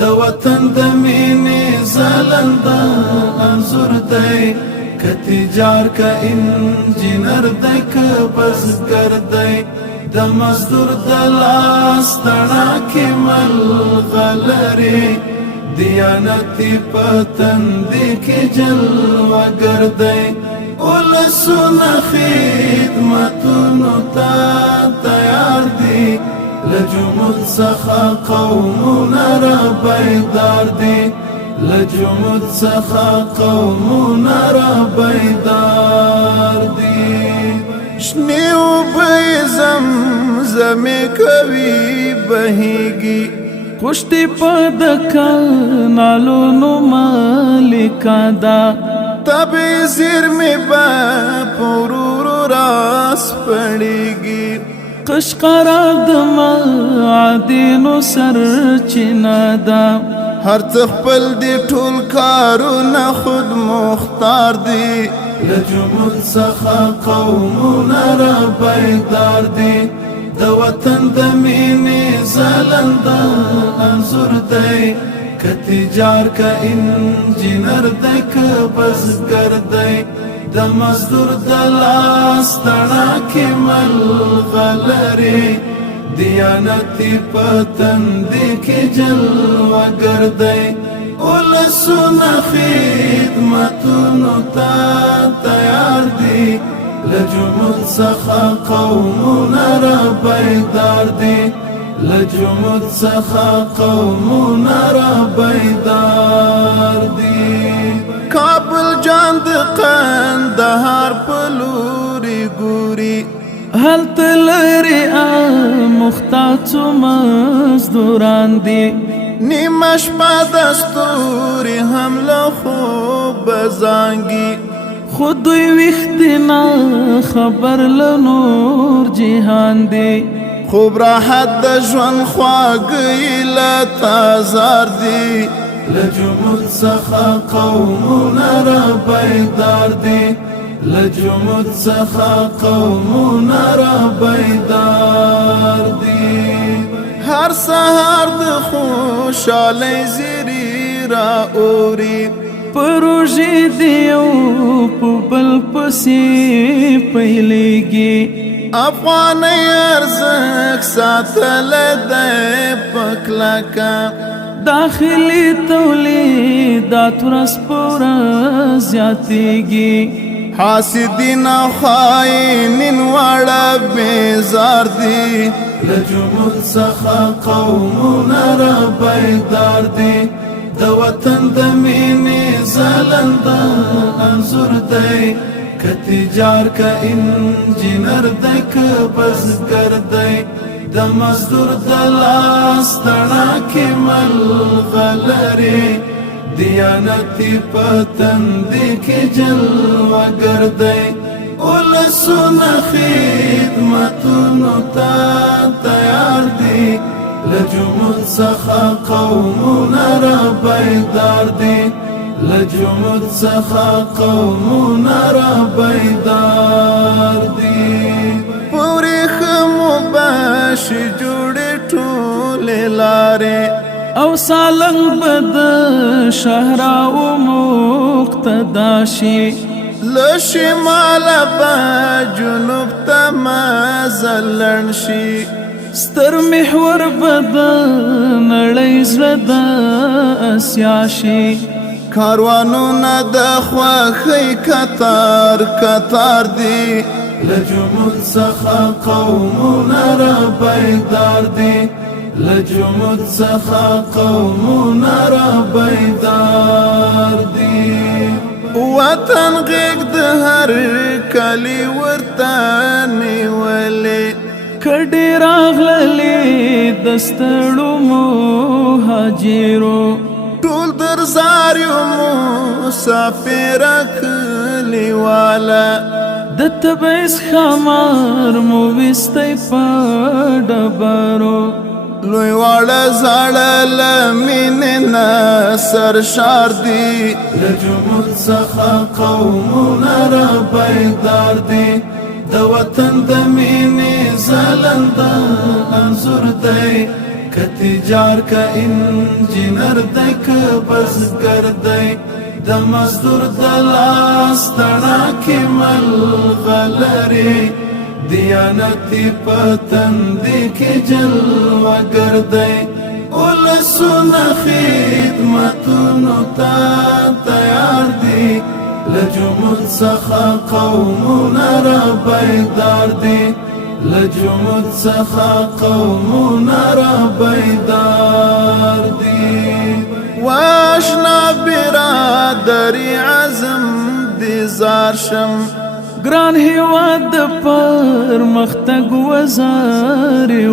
د وطن د مینې ځلنده انځور دی، که تجار که انجینر دی که بزګر دی، د مزدور د لاس تڼاکې ملغلرې، دیانتي په تندي کې جلوه‌گر دی. ولسونه خدمتونو ته تیار دي، له جمود څخه قومونه را بیدار دي، له جمود څخه قومونه را بیدار دي. شنې اوبه زمزمې کوي بهیږي، کشتی په د کانالونو مالکه ده، طبې زیرمې به په ورورو راسپړېږي. قشقرا د معادنو سرچینه ده، هر څه خپل دي ټول کارونه خود مختار دي، له جمود څخه قومونه را بیدار دي. د وطن د مینې ځلنده انځور دی، که تجار که انجینر دی که بزګر دی، د مزدور د لاس تڼاکې ملغلرې، دیانتي په تندي کې جلوه‌گر دی. ولسونه خدمتونو ته تیار دي، له جمود څخه قومونه را بیدار دي، له جمود څخه قومونه را بیدار دي. کابل جان د قندهار په لوري ګوري، هلته لرې مختاطو مزدوران دي، نیمه شپه د ستوري هم له خوبه زانګي، خو دوی ویښتې نه خبر له نور جهان دي. خوب راحت د ژوند خواږه له تازار دي، له جمود څخه قومونه را بیدار دي، له جمود څخه قومونه را بیدار دي. هر سهار د خوشحالۍ زیري را اوري، پروژې دی یو په بل پسې پیلېږي، افغانۍ ارزښت ساتلی دی په کلکه، داخلي تولیدات ورځ په ورځ زیاتېږي، حاسدین او خاینین واړه بیزار دي، له جمود څخه قومونه را بیدار دي. د وطن د مینې ځلنده انځور دی، که تجار که انجینر دی که بزګر دی، د مزدور د لاس تڼاکې ملغلرې، دیانتي په تندي کې جلوه‌گر دی. ولسونه خدمتونو ته تیار دي، له جمود څخه قومونه را بیدار دي، له جمود څخه قومونه را بیدار دي. په ورېښمو به شي جوړې ټولې لارې، او سالنګ به د شهراو مقتدا شي، له شماله به جنوب ته مزل لړن شي، ستر محور به د نړۍ زړه د اسیا شي، کاروانونه د خوښۍ کتار کتار دي، له جمود څخه قومونه را بیدار دي، له جمود څخه قومونه را بیدار دي. وطن غیږ د هر کلي ورته نیولې، کډې راغللې د ستړو مهاجرو، ټول درزار یو مسافره کلیواله، د تبعیض ښامار مو ویستی په ډبرو، لوی واړه زاړه له مینې نه سرشار دي، له جمود څخه قومونه را بیدار دي. د وطن د مینې ځلنده انځور دی، کتجار کا انجینر دی که بزگر دی د مزدور د لاس تڼاکې ملغلرې دیانتي پتندې کې جلوهګر دی ولسونه خدمتونو ته تیار دي له جمود څخه قومونه را بیدار دي له جمود څخه قومونه را بیدار دي واشنا برادری عزم دی زار شم ګران هیواد د پرمختګ وزاري